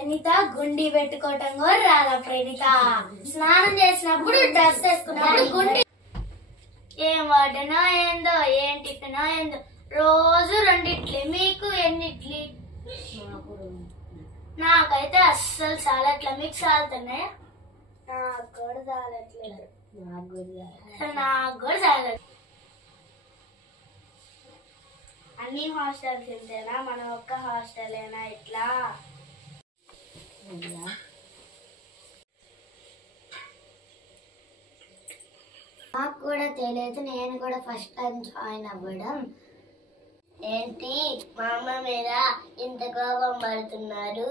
ప్రణీత గుండి పెట్టుకోవటం కూడా రాదా ప్రణీత? స్నానం చేసినప్పుడు డ్రెస్ వేసుకున్నప్పుడు గుండి ఏం వాటనో ఏందో ఏం టిఫినో ఏందో రోజు 2 ఇడ్లీ. మీకు ఎన్ని ఇడ్లీ? నాకైతే అస్సలు సాలట్లా. మీకు సాలుతున్నాయా? నాకు కూడా సాలట్లేదు. నాకు కూడా సాలట్లేదు. అన్ని హాస్టల్స్ ఇంతేనా? మనం ఒక్క హాస్టలేనా ఇట్లా? నాకు కూడా తెలియదు. నేను కూడా ఫస్ట్ టైం జాయిన్ అవ్వడం. ఏంటి మా అమ్మ మీద ఇంత కోపం పడుతున్నారు?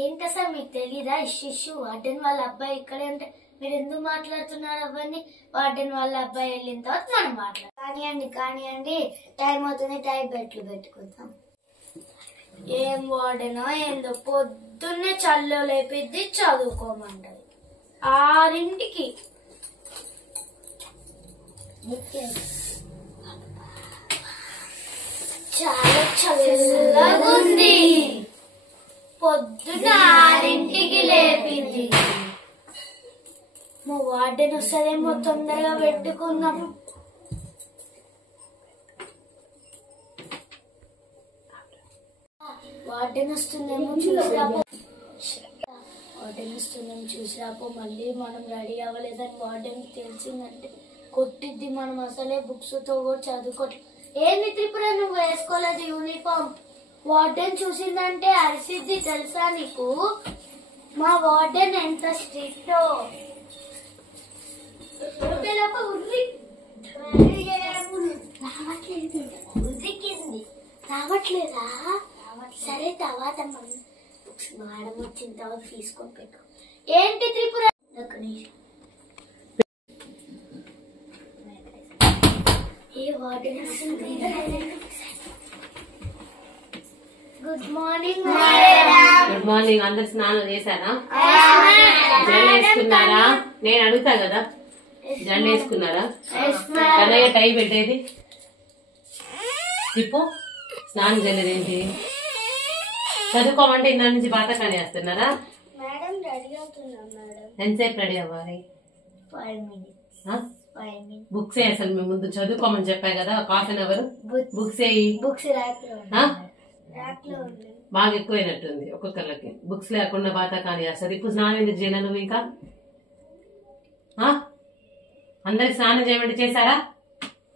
ఏంటి సార్ మీకు తెలీదా? ఇష్యూ వార్డెన్ వాళ్ళ అబ్బాయి ఇక్కడే ఉంటే మీరు ఎందుకు మాట్లాడుతున్నారు? అవన్నీ వార్డెన్ వాళ్ళ అబ్బాయి వెళ్ళిన తర్వాత మనం మాట్లాడు. కానివ్వండి టైం అవుతుంది. టైం పెట్టుకుందాం. ఏం వార్డెనో ఏందో పొద్దున్నే చల్లో లేపిద్ది, చదువుకోమంటది 6ంటికి. చాలా చల్లగా ఉంది. పొద్దున్న 6ంటికి లేపింది. మా వార్డెన్ వస్తుందేమో, తొందరగా పెట్టుకుందాం. వార్డెన్ వస్తుందేమో చూసిరాపో. మళ్ళీ మనం రెడీ అవ్వలేదని వార్డెన్ తెలిసిందంటే కొట్టిద్ది. మనం అసలే బుక్స్ తో కూడా చదువుకోవట్లేదు. ఏంది త్రిపుర నువ్వు వేసుకోలేదు యూనిఫామ్? వార్డెన్ చూసిందంటే అరిసిద్ది తెలుసా నీకు? మా వార్డెన్ ఎంత స్ట్రిక్ట్. రావట్లేదా? సరే తర్వాత బుక్స్ మేడం వచ్చిన తర్వాత తీసుకొని పెట్టు. ఏంటి త్రిపుర? ఏ వార్డెన్ వస్తుంది? Good morning madam. Good morning. అందరు స్నానం చేశారా? జల్ వేసుకున్నారా? నేను అడుగుతా కదా, జల్ వేసుకున్నారా? కన్నయ్య టై పెట్టేది తిప్పు. స్నానం చేయలేదేంటి? చదువుకోమంటే ఇందా నుంచి బాతకాని వేస్తున్నారా? మేడం రెడీ అవుతున్నాం మేడం. ఎంతసేపు రెడీ అవ్వాలి? 5 minutes. బుక్స్ అసలు మేము ముందు చదువుకోమని చెప్పా కదా, ఒక ½ an hour books books rack లో ఉంది. బాగా ఎక్కువైనట్టుంది ఒక్కొక్కరికి. బుక్స్ లేకుండా బాతకాని వేస్తారు. ఇప్పుడు స్నానం ఎందుకు చేయలే నువ్వు? ఇంకా అందరికి స్నానం చేయమంటే చేశారా?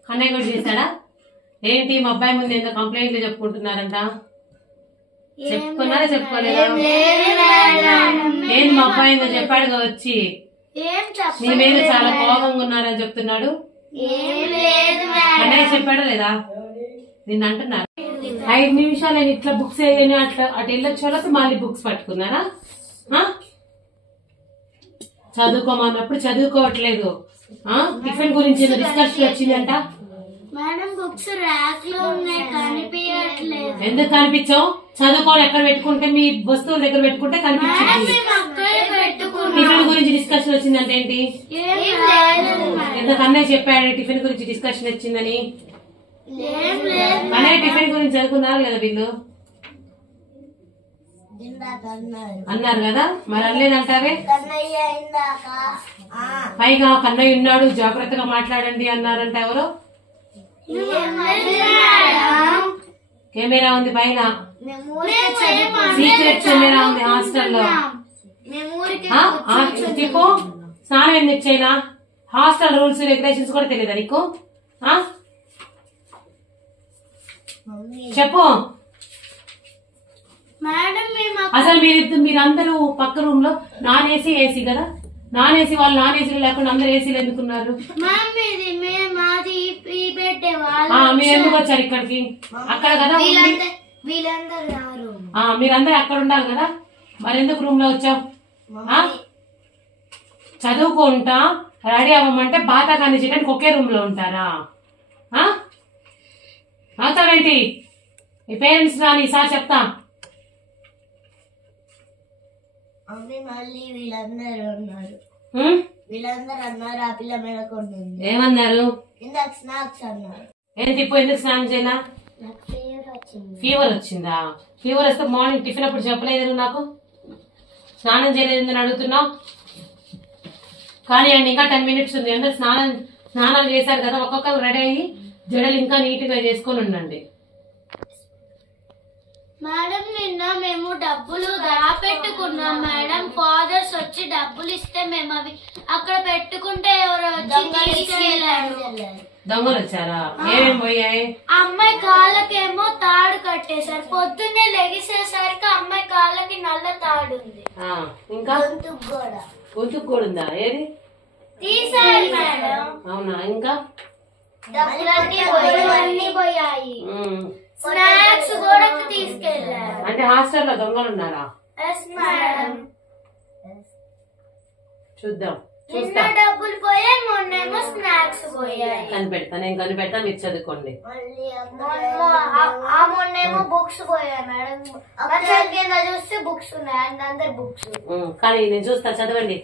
కన్నయ్య కూడా చేశాడా? ఏంటి మా అబ్బాయి ముందు ఎందుకు కంప్లైంట్లు చెప్పుకుంటున్నారంట? చెప్పుకున్నారా చెప్పుకోలేదా? ఏంటి మా అబ్బాయి ఎందుకు చెప్పాడుగా వచ్చి నీ మీద చాలా కోపంగా ఉన్నారని చెప్తున్నాడు. అన్నయ్య చెప్పాడా లేదా? నిన్ను అంటున్నారు. 5 నిమిషాలు నేను ఇట్లా బుక్స్ వేయని అట్లా అటు వెళ్ళొచ్చు, మళ్ళీ బుక్స్ పట్టుకున్నారా? చదువుకోమన్నప్పుడు చదువుకోవట్లేదు. టిఫిన్ గురించి డిస్కషన్ వచ్చిందంట. మేడం బుక్స్ ర్యాక్ లో ఉన్నాయి, కనిపించట్లేదు. ఎందుకు కనిపించావు? చదువుకోని ఎక్కడ పెట్టుకుంటే మీ వస్తువుల దగ్గర పెట్టుకుంటే కనిపించింది. టిఫిన్ గురించి డిస్కషన్ వచ్చిందంటే ఏంటి? ఎందుకు అన్నయ్య చెప్పాడు టిఫిన్ గురించి డిస్కషన్ వచ్చిందని? అన్నయ్య టిఫిన్ గురించి చదువుకున్నారా లేదా వీళ్ళు? అన్నారు కదా, మరి అనలేదంటావే? పైగా కన్నయ్య ఉన్నాడు జాగ్రత్తగా మాట్లాడండి అన్నారంట. ఎవరు? కెమెరా ఉంది పైన, సీక్రెట్ కెమెరా ఉంది హాస్టల్లో. చెప్పు, స్నానం ఎందుకు చేయనా? హాస్టల్ రూల్స్ రెగ్యులేషన్స్ కూడా తెలియదా నీకు? చెప్పు. అసలు మీరందరూ పక్క రూమ్ లో నాన్ ఏసీ ఏసీ కదా, నాన్ ఏసీ వాళ్ళు నాన్ ఏసీలు లేకుండా అందరు ఏసీలు ఎందుకున్నారు? మీరు ఎందుకు వచ్చారు ఇక్కడికి? అక్కడ కదా మీరందరూ అక్కడ ఉండాలి కదా, మరి ఎందుకు రూమ్ లో వచ్చావు? చదువుకుంటా రెడీ అవ్వమంటే బాతాకాన్ని చేయడానికి ఒకే రూమ్ లో ఉంటారా? అవుతావేంటి? మీ పేరెంట్స్ రాని ఈసారి చెప్తా. మళ్ళీ వీళ్ళందరూ అన్నారు ఆ పిల్ల మీద కొన్ని ఏమన్నారు? ఇందాక స్నాక్స్ అన్నారు. ఏంటి ఇప్పుడు ఎందుకు స్నానం చేయనా? నాకు ఫీవర్ వచ్చింది. ఫీవర్ వచ్చిందా? ఫీవర్ వస్తే మార్నింగ్ టిఫిన్ అప్పుడు చెప్పలేదు నువ్వు నాకు? స్నానం చేయలేదు అని అడుగుతున్నావు. కానీ అండి ఇంకా 10 minutes ఉంది. అందరు స్నానాలు చేశారు కదా, ఒక్కొక్కరు రెడీ అయ్యి జడలు ఇంకా నీట్ గా చేసుకొని ఉండండి. మేడం నిన్న మేము డబ్బులు దాపెట్టుకున్నాం మేడం. ఫాదర్స్ వచ్చి డబ్బులు ఇస్తే మేము అవి అక్కడ పెట్టుకుంటే ఎవరో వచ్చి తీసుకెళ్ళారు. దొంగలు వచ్చారా? ఏమేం పోయాయి? అమ్మాయి కాళ్ళకేమో తాడు కట్టేశారు. పొద్దున్నే లెగిసేసరికి అమ్మాయి కాళ్ళకి నల్ల తాడు ఉంది. ఇంకా గొంతుకు కూడా ఉందా? ఏది తీసారు మేడం. అవునా? ఇంకా డబ్బులన్నీ పోయాయి. స్నాక్స్ కూడా తీసుకెళ్లారు. అంటే హాస్టల్లో దొంగలు ఉన్నారా? Yes madam. చూద్దాం. నిన్న డబ్బులు పోయాయి, మొన్నేమో స్నాక్స్ పోయాయి. నేను కనిపెడతా, మీరు చదువుకోండి. మొన్నేమో బుక్స్ పోయాయి మేడం. కింద చూస్తే బుక్స్ ఉన్నాయి, అందరు బుక్స్. కానీ నేను చూస్తా, చదవండి.